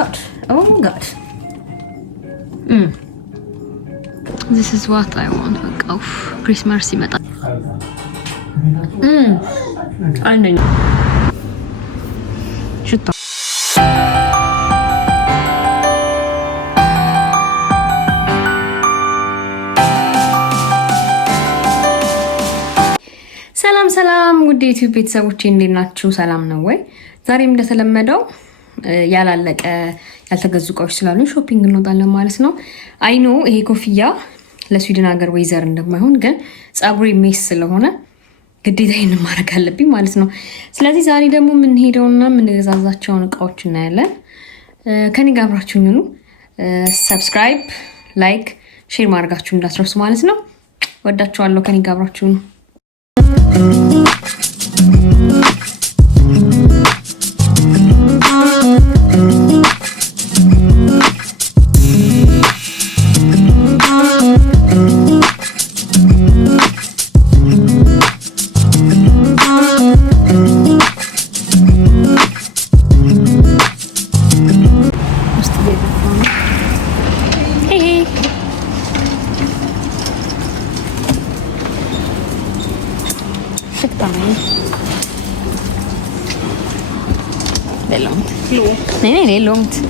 god. Oh my god. This is what I want. በቃ ክሪስማስ ሲመጣ አንደኛ ሽታ ሰላም ውድ ዩቲዩብ ቤተሰቦቼ እንዴት ናችሁ? ሰላም ነው ወይ? ዛሬም እንደተለመደው ያላለቀ ያልተገዙ እቃዎች ስላሉ ሾፒንግ እንወጣለን ማለት ነው። አይኖ ይሄ ኮፍያ ለስዊድን ሀገር ወይዘር እንደማይሆን ግን ፀጉሬ ሜስ ስለሆነ ግዴታ ይሄን ማድረግ አለብኝ ማለት ነው። ስለዚህ ዛሬ ደግሞ የምንሄደውና የምንገዛዛቸውን እቃዎች እናያለን። ከኔ ጋር አብራችሁኝ ሁኑ። ሰብስክራይብ፣ ላይክ፣ ሼር ማድረጋችሁ እንዳትረሱ ማለት ነው። ወዳችኋለሁ። ከኔ ጋር አብራችሁ ሁኑ። Nej, det är långt.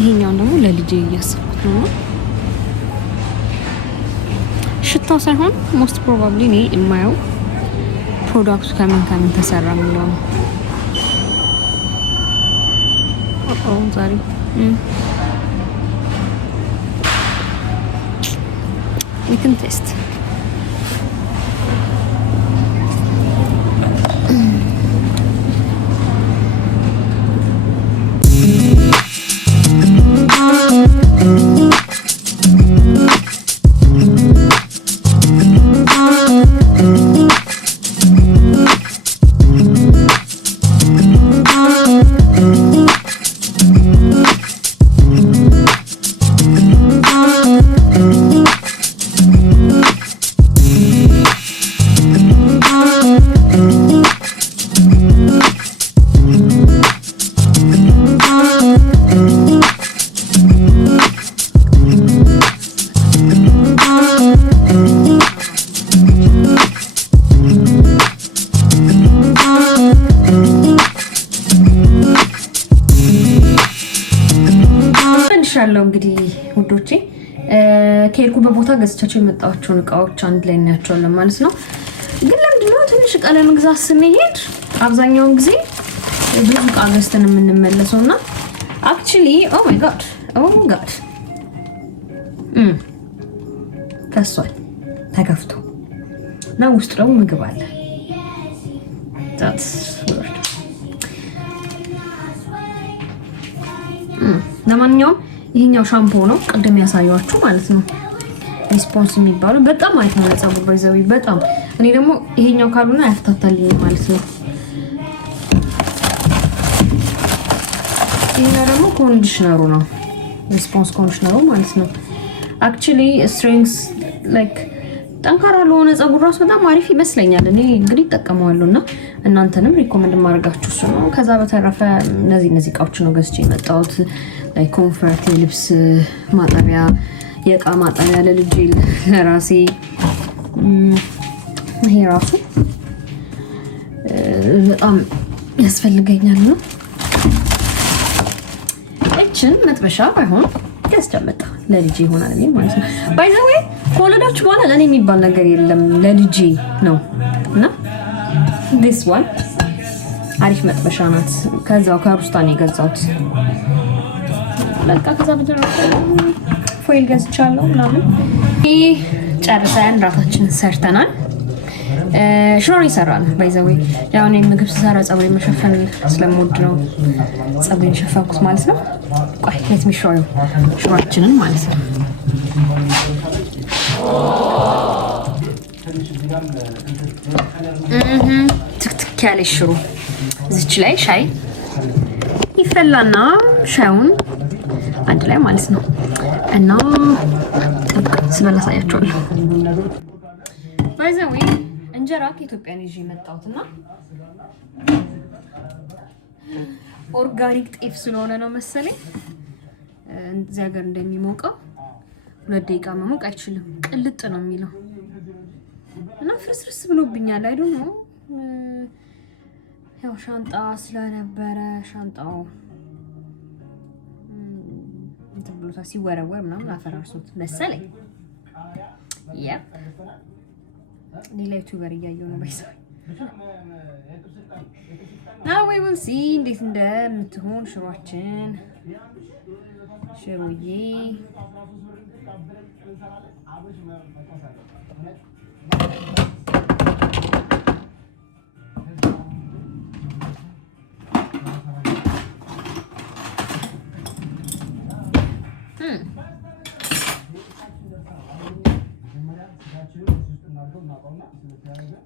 ይሄኛውን ደግሞ ለልጄ እያሰብኩት ነው። ሽታው ሳይሆን ሞስት ፕሮባብሊ እኔ የማየው ፕሮዳክቱ ከምን ተሰራ የሚለው ነው። ዛሬ we can test. ያለው እንግዲህ ውዶቼ ከሄድኩ በቦታ ገዝቻቸው የመጣኋቸውን እቃዎች አንድ ላይ እናያቸዋለን ማለት ነው። ግን ለምንድነው ትንሽ እቃ ለመግዛት ስንሄድ አብዛኛውን ጊዜ ብዙ እቃ ገዝተን የምንመለሰው? እና አክቹሊ ኦ ማይ ጋድ ፈሷል ተከፍቶ እና ውስጥ ደግሞ ምግብ አለ። ለማንኛውም ይሄኛው ሻምፖ ነው ቅድም ያሳያችሁ ማለት ነው። ሪስፖንስ የሚባለው በጣም አሪፍ ነው ለፀጉር ባይዘዊ በጣም። እኔ ደግሞ ይሄኛው ካሉና ያፍታታልኝ ማለት ነው። ይሄኛው ደግሞ ኮንዲሽነሩ ነው፣ ሪስፖንስ ኮንዲሽነሩ ማለት ነው። አክቹሊ ስትሬንግስ ላይክ ጠንካራ ለሆነ ፀጉር ራሱ በጣም አሪፍ ይመስለኛል። እኔ እንግዲህ እጠቀመዋለሁ እና እናንተንም ሪኮመንድ ማድረጋችሁ እሱ ነው። ከዛ በተረፈ እነዚህ እቃዎች ነው ገዝቼ የመጣሁት። ላይ ኮምፈርት፣ የልብስ ማጠቢያ፣ የእቃ ማጠቢያ ለልጄ ለራሴ። ይሄ ራሱ በጣም ያስፈልገኛል ነው። እችን መጥበሻ ባይሆን ያስደመጣ ለልጄ ይሆናል ማለት ነው። ባይ ዘ ዌይ ከወለዳችሁ በኋላ ለእኔ የሚባል ነገር የለም፣ ለልጄ ነው እና this one አሪፍ መጥበሻ ናት። ከዛው ከሩስታን የገዛሁት በቃ። ከዛ በተረፈ ፎይል ገዝቻለሁ ምናምን። ይህ ጨርሰን ራታችንን ሰርተናል። ሽሮ ይሰራል። ባይ ዘ ዌይ ያው እኔ ምግብ ስሰራ ፀጉሬ መሸፈን ስለምወድ ነው ፀጉሬን የሸፈንኩት ማለት ነው። ቆይ ሌት ሚ ሾው ዩ ሽሮአችንን ማለት ነው። ትክትክ ያለ ሽሮ እዚች ላይ ሻይ ይፈላና ሻዩን አንድ ላይ ማለት ነው እና ስበላ አሳያችኋለሁ። ባይ ዘ ዌይ እንጀራ ከኢትዮጵያ ነው ይዤ የመጣሁትና ኦርጋኒክ ጤፍ ስለሆነ ነው መሰለኝ እዚህ ሀገር እንደሚሞቀው 2 ደቂቃ መሞቅ አይችልም። ቅልጥ ነው የሚለው እና ፍርስርስ ብሎብኛል። አይ ዶንት ኖ ያው ሻንጣ ስለነበረ ሻንጣው እንትን ብሎታ ሲወረወር ምናምን አፈራርሶት መሰለኝ። ያ ሌላ ዩቲዩበር እያየሁ ነው ባይሰው ወይ we'll see እንዴት እንደምትሆን ሽሮአችን። ሽሮዬ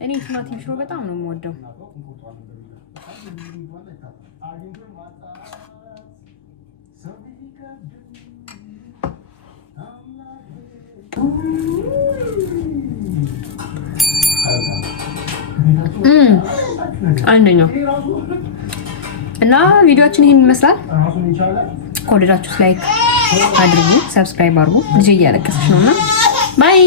እኔ ቲማቲም ሽሮ በጣም ነው የምወደው። አንደኛው እና ቪዲዮአችን ይሄን ይመስላል። ከወደዳችሁት ላይክ አድርጉ፣ ሰብስክራይብ አድርጉ። ልጄ እያለቀሰች ነውና ባይ